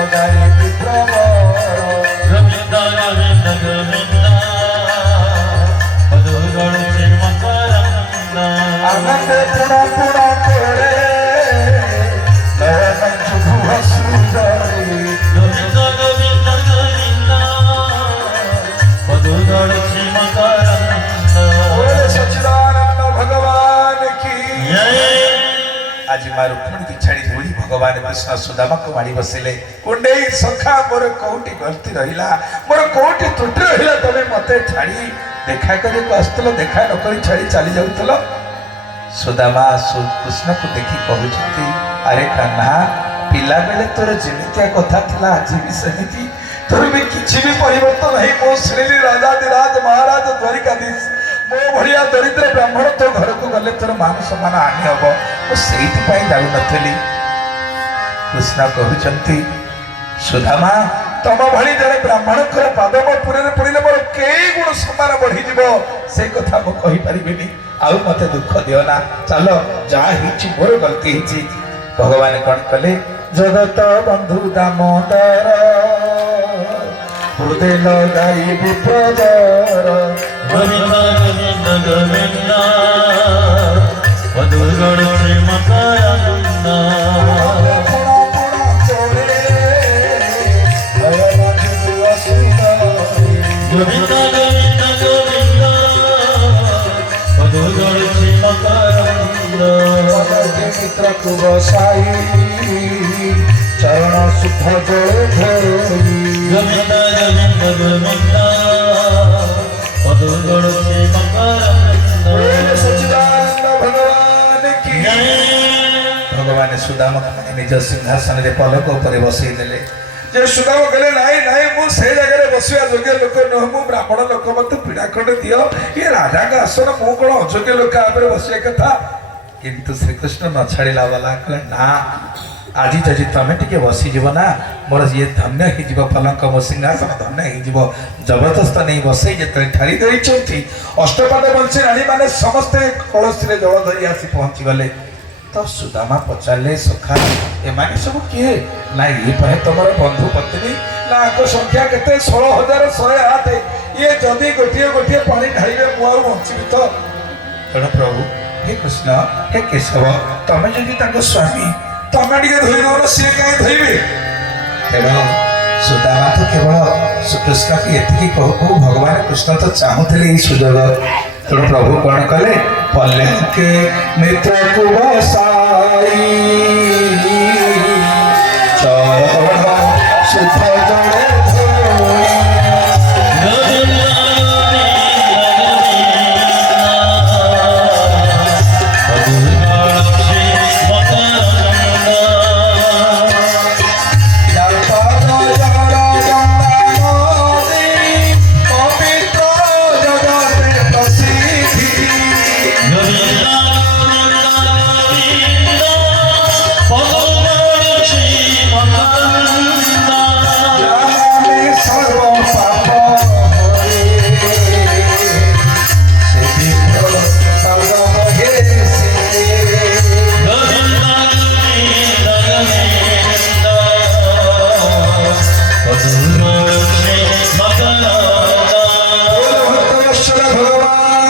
ଲଗାଇ ବିପ୍ରବର ଗୋବିନ୍ଦ ଗୋବିନ୍ଦ ଗୋବିନ୍ଦ ମଧୁ ଗଳୁଛି ମକରନ୍ଦ ଆନନ୍ଦ ପୁଣ ପୁଣ କୋଳେ ନୟନ ଚୁଭୁହ ସୁନ୍ଦରୀ ଗୋବିନ୍ଦ ଗୋବିନ୍ଦ ଗୋବିନ୍ଦ ମଧୁ ଗଳୁଛି ମକରନ୍ଦ बोले सच्चिदानंद भगवान की ଜୟ आज मां रुक्मिणी की छाड़ी धूली भगवान कृष्ण सुदामा को मारी बसिले कुंडे सखा मोर कोटी गलती रहिला मोर कोटी त्रुटि रहिला तमे मते छाड़ी देखा करे आस्तलो देखा न करी छाड़ी चली जाउतलो सुदामा कृष्ण को देखि कहउछती अरे कान्हा पिला बेले तोर जेमितिया कथा थिला आज भी सहिति तोर भी किछि भी परिवर्तन नहीं मो श्रीली राजा दिराज महाराज द्वारिकाधीश मो भड़िया दरिद्र ब्राह्मण तो घर को गले तोर मान सम्मान हानि हम मुझे जाऊ नी कृष्ण कहते सुदामा तम भली जड़े ब्राह्मण पाद मो पुरे पड़े मोर कई गुण सम्मान बढ़ीज से कथा मुझे आउ मत दुख दियो ना चलो जहाँ मोर गलती होती भगवान कौन कले जगत बंधु दामोदर हृदय लगाई विप्रदर गोविंद गोविंद गोविंद मधु गळुछि मकरन्द गोविंद गोविंद गोविंद मधु गळुछि मकरन्द मित्र को बसाई चरण शुद्ध जल धरोई गोविंद गोविंद गोविंद मधु गळुछि मकरन्द सच्चिदानंद भगवान की भगवान सुदामा निज सिंहासन रे पलक ऊपर बसई देले जे सुदामा कहले नाही नाही मु से जगह रे बसिया योग्य लोक न मु ब्राह्मण लोक मत पीड़ा खंड दियो ये राजा का आसन मु कोन अयोग्य लोक ऊपर बसिया कथा किंतु श्री कृष्ण न छाड़िला वाला कहले ना आज जदि तमें टिके बसी जीव ना मोर ये धन्य हो पलंक मो सिंहासन धन्य हो जबरदस्त नहीं बसई जो ठारी देती अष्टपाद वंशी राणी मैंने समस्ते कलसी जल धरी आसी पहुंची गले तो सुदामा पचारे सखा एमाने सब किए ना ये पाए तुम बंधु पत्नी ना आक संख्या के 16,108 ये जदि गोटे गोटे पानी ढाइबे मुआर बंचीबी तो तेणु प्रभु हे कृष्ण हे केशव तमें जदि स्वामी तमें टे धोई दौर सी कहीं धोबे तेणु सुदामा तो केवल श्रीकृष्ण की एति कहू भगवान कृष्ण तो चाहूले सुजोग तेणु प्रभु कौन कले पल्ले के मित्र को बसाई